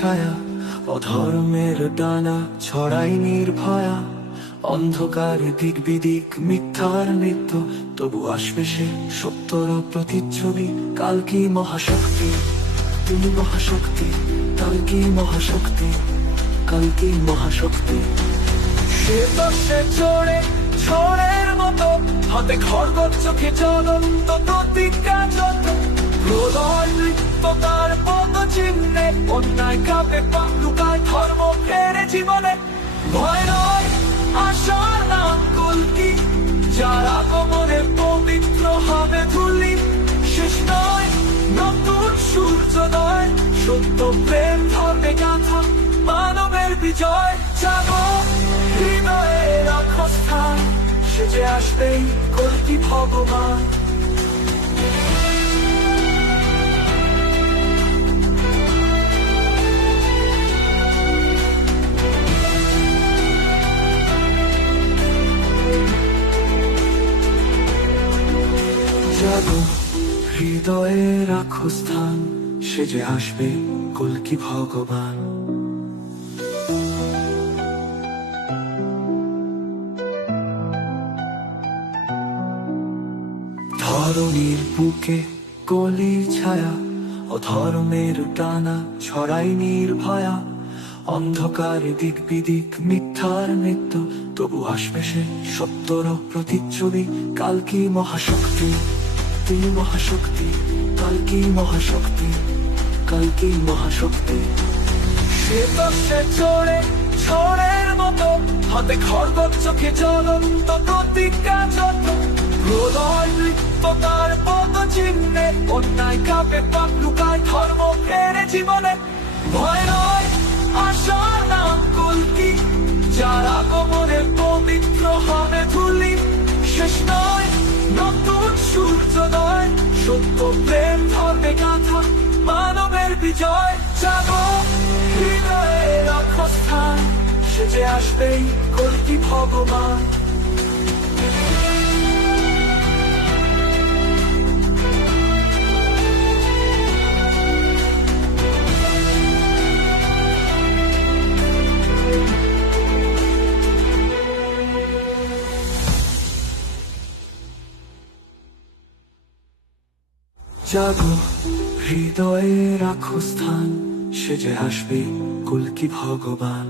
ছায়া, অধর্মের ডানা ছড়াই নির্ভয়া। অন্ধকার দিক বিদিক মিথ্যার নৃত্য, তবু আসবে সে সত্যর প্রতিচ্ছবি। কাল কি মহাশক্তি? তুমি মহাশক্তি কাল কি মহাশক্তি? কাল কি মহাশক্তি? সে তো সে চড়ে ঝড়ের মতো, হাতে খড়গ চোখে জ্বলন্ত প্রতিজ্ঞা অন্যায় কাপে পা লুকায় ধর্ম ফেরে জীবনে। ভয় নয়, আশার নাম কলকি। যার আগমনে পবিত্র হবে ধুলি। শেষ নয়, নতুন সূর্যোদয়। সত্য প্রেম ধর্মে গাথা মানবের বিজয়। জাগো হৃদয়ে রাখো সে যে আসবেই কলকি ভগবান। জাগো হৃদয়ে রাখো স্থান সে যে আসবে কলকি ভগবান? ধরণীর বুকে কলির ছায়া, অধর্মের টানা ছড়াই নির্ভয়া অন্ধকার দিক বিদিক মিথ্যার নৃত্য তবু আসবে সে সত্যর প্রতিচ্ছবি কালকি মহাশক্তি? তিনি মহাশক্তি, কাল কি মহাশক্তি, কাল কি মহাশক্তি? সে তো সে চড়ে ঝড়ের মতো, হাতে চোখে জ্বলন্ত প্রতিজ্ঞা যত। প্রলয় তার পদ চিহ্নে অন্যায় কাপে পাক লুকায় ধর্ম ফেরে জীবনে। ভয় নয় আশার নাম কলকি যার আগমনে পবিত্র হবে ধুলি। শেষ নয় সত্য প্রেম ধর্মে গাথা, মানবের বিজয় জাগো হৃদয়ে রাখো স্থান সে যে আসবেই কলকি ভগবান। জাগো হৃদয়ে রাখো স্থান সে যে আসবে কুলকি ভগবান।